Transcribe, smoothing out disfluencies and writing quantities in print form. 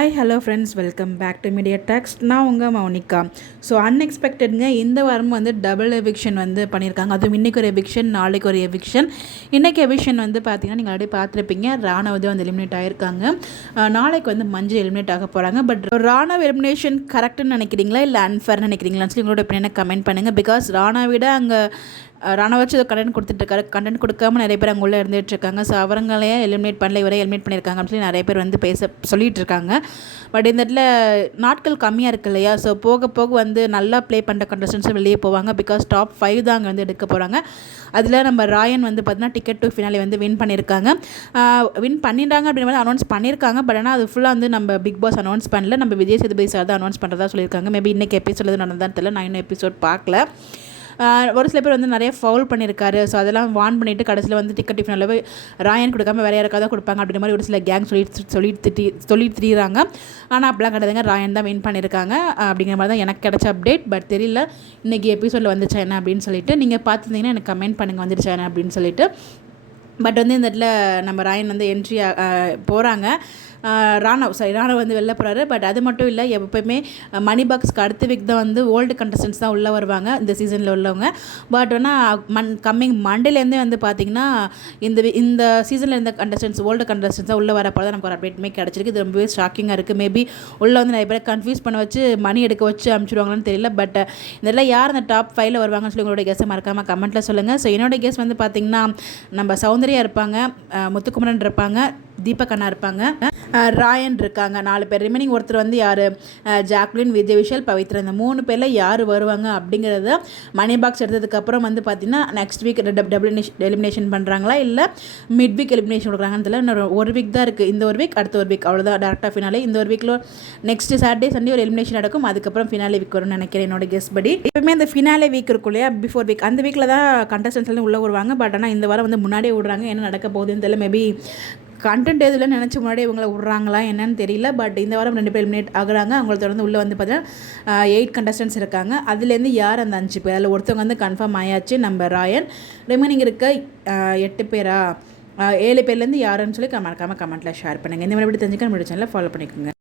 Hi hello friends, welcome back to media talks. நான் உங்கள் Mounika. So அன்எக்ஸ்பெக்டட்ங்க, இந்த வாரம் வந்து டபுள் எவிக்ஷன் வந்து பண்ணியிருக்காங்க. அதுவும் இன்றைக்கி ஒரு எவிக்ஷன், நாளைக்கு ஒரு எவிக்ஷன். இன்றைக்கி எவிக்ஷன் வந்து பார்த்திங்கன்னா நீங்கள் ஆல்ரெடி பார்த்துருப்பீங்க, ராணவ் வந்து எலிமினேட் ஆகியிருக்காங்க. நாளைக்கு வந்து மஞ்சள் எலிமினேட் ஆக போகிறாங்க. பட் ராணவ் எலிமினேஷன் கரெக்டுன்னு நினைக்கிறீங்களா இல்லை அன்ஃபேர்னு நினைக்கிறீங்களான்னு சொல்லி உங்களோட ஒப்பீனியனை கமெண்ட் பண்ணுங்கள். பிகாஸ் ராணாவிட அங்கே ராணா வச்சு கண்டென்ட் கொடுத்துட்ருக்காரு. கண்டென்ட் கொடுக்காம நிறைய பேர் அங்கே உள்ளே இருந்துகிட்ருக்காங்க. ஸோ அவங்களே எலிமினேட் பண்ணல, இவரே எலிமினேட் பண்ணியிருக்காங்க அப்படின்னு சொல்லி நிறைய பேர் வந்து சொல்லிகிட்டு இருக்காங்க. பட் இந்த இடத்துல நாட்கள் கம்மியாக இருக்குது இல்லையா? ஸோ போக போக வந்து நல்லா ப்ளே பண்ணுற கண்டஸ்டன்ஸும் வெளியே போவாங்க. பிகாஸ் டாப் 5 தான் அங்கே வந்து எடுக்க போகிறாங்க. அதில் நம்ம ராயன் வந்து பார்த்தீங்கன்னா டிக்கெட் டு ஃபினாலே வந்து வின் பண்ணியிருக்காங்க. வின் பண்ணிட்டாங்க அப்படின்ற மாதிரி அனௌன்ஸ் பண்ணியிருக்காங்க. பட் ஆனால் அது ஃபுல்லாக வந்து நம்ம பிக் பாஸ் அனௌன்ஸ் பண்ணல, நம்ம விஜய் சேதுபதி சார் தான் அனௌன்ஸ் பண்ணுறதா சொல்லியிருக்காங்க. மேபி இன்றைக்கி எபிசோட் எதுவும் நடந்தான்னு தெரியல, நான் இன்னும் எபிசோட் பார்க்கல. ஒரு சில பேர் வந்து நிறைய ஃபவுல் பண்ணியிருக்காரு. ஸோ அதெல்லாம் வார்ன் பண்ணிவிட்டு கடைசியில் வந்து டிக்கெட் ஃபினாலே ராயன் கொடுக்காம வேறு யாருக்காக தான் கொடுப்பாங்க அப்படின்ற மாதிரி ஒரு சில கேங் சொல்லிட்டு திரியிறாங்க. ஆனால் அப்படிலாம் கிடையாதுங்க, ராயன் தான் வின் பண்ணியிருக்காங்க அப்படிங்கிற மாதிரி தான் எனக்கு கிடைச்ச அப்டேட். பட் தெரியல இன்றைக்கி எபிசோடில் வந்துச்சா என்ன அப்படின்னு சொல்லிட்டு. நீங்கள் பார்த்துருந்தீங்கன்னா எனக்கு கமெண்ட் பண்ணுங்கள் வந்துருச்சா என்ன அப்படின்னு சொல்லிட்டு. பட் வந்து இந்த இடத்துல நம்ம ராயன் வந்து என்ட்ரி போகிறாங்க. ராணவ் வந்து வெளில போகிறாரு. பட் அது மட்டும் இல்லை, எப்போயுமே மணி பாக்ஸ்க்கு அடுத்த வீக் தான் வந்து ஓல்டு கண்டஸ்டன்ஸ் தான் உள்ளே வருவாங்க இந்த சீசனில் உள்ளவங்க. பட் ஆனால் கம்மிங் மண்டேலேருந்தே வந்து பார்த்திங்கன்னா இந்த சீசனில் இருந்த ஓல்டு கண்டஸ்டன்ஸ் தான் உள்ளே வரப்போ தான் நமக்கு ஒரு அப்டேட்டுமே கிடச்சிருக்கு. இது ரொம்பவே ஷாக்கிங்காக இருக்குது. மேபி உள்ளே வந்து நிறைய பேரை கன்ஃபியூஸ் பண்ண வச்சு மணி எடுக்க வச்சு அனுப்பிச்சிடுவாங்கன்னு தெரியல. பட் இதெல்லாம் யார் அந்த டாப் 5 வருவாங்கன்னு சொல்லி உங்களோட கெஸ்ஸை மறக்காமல் கமெண்ட்டில் சொல்லுங்கள். ஸோ என்னோட கெஸ் வந்து பார்த்திங்கன்னா நம்ம சௌந்தர்யா இருப்பாங்க, முத்துக்குமரன் இருப்பாங்க, தீபக் அண்ணா இருப்பாங்க, ராயன் இருக்காங்க. 4 பேர். ரிமைனிங் ஒருத்தர் வந்து யார், ஜாக்லின், விஜய் விஷால், பவித்ரா. இந்த 3 பேரில் யார் வருவாங்க அப்படிங்கிறத மணி பாக்ஸ் எடுத்ததுக்கப்புறம் வந்து பார்த்திங்கன்னா நெக்ஸ்ட் வீக் டபுள் எலிமினேஷன் பண்ணுறாங்களா இல்லை மிட் வீக் எலிமினேஷன் கொடுக்குறாங்கன்னு தெரியல. இன்னொரு ஒரு வீக் தான் இருக்குது. இந்த ஒரு வீக், அடுத்த ஒரு வீக், அவ்வளோதான் டேரக்டாக ஃபினாலே. இந்த ஒரு வீக்கில் நெக்ஸ்ட் சாட்டர்டே சண்டே ஒரு எலிமினேஷன் நடக்கும். அதுக்கப்புறம் ஃபினாலே வீக் வரும்னு நினைக்கிறேன் என்னோட கெஸ் படி. எப்பவுமே அந்த ஃபினாலே வீக் இருக்கும் இல்லையா, பிஃபோர் வீக், அந்த வீக்கில் தான் கண்டஸ்டன்ஸ் எல்லாம் உள்ளே வருவாங்க. பட் ஆனால் இந்த வாரம் வந்து முன்னாடியே விடுறாங்க. என்ன நடக்க போகுதுன்னு தெரியல. மேபி கண்டென்ட் எதில் நினச்சி முன்னாடி இவங்களை விட்றாங்களா என்னன்னு தெரியல. பட் இந்த வாரம் 2 பேர் எலிமினேட் ஆகுறாங்க. அவங்கள தொடர்ந்து உள்ளே வந்து பார்த்தீங்கன்னா 8 கண்டஸ்டன்ஸ் இருக்காங்க. அதுலேருந்து யார் அந்த 5 பேர், அதில் ஒருத்தவங்க வந்து கன்ஃபார்ம் ஆயாச்சு, நம்ம ராயன். ரிமைனிங் இருக்க 8 பேரா 7 பேர்லேருந்து யாருன்னு சொல்லி மறக்காமல் கமெண்ட்டில் ஷேர் பண்ணுங்கள். இந்த மாதிரி எப்படி தெரிஞ்சுக்க நம்ம சேனலை ஃபாலோ பண்ணிக்கோங்க.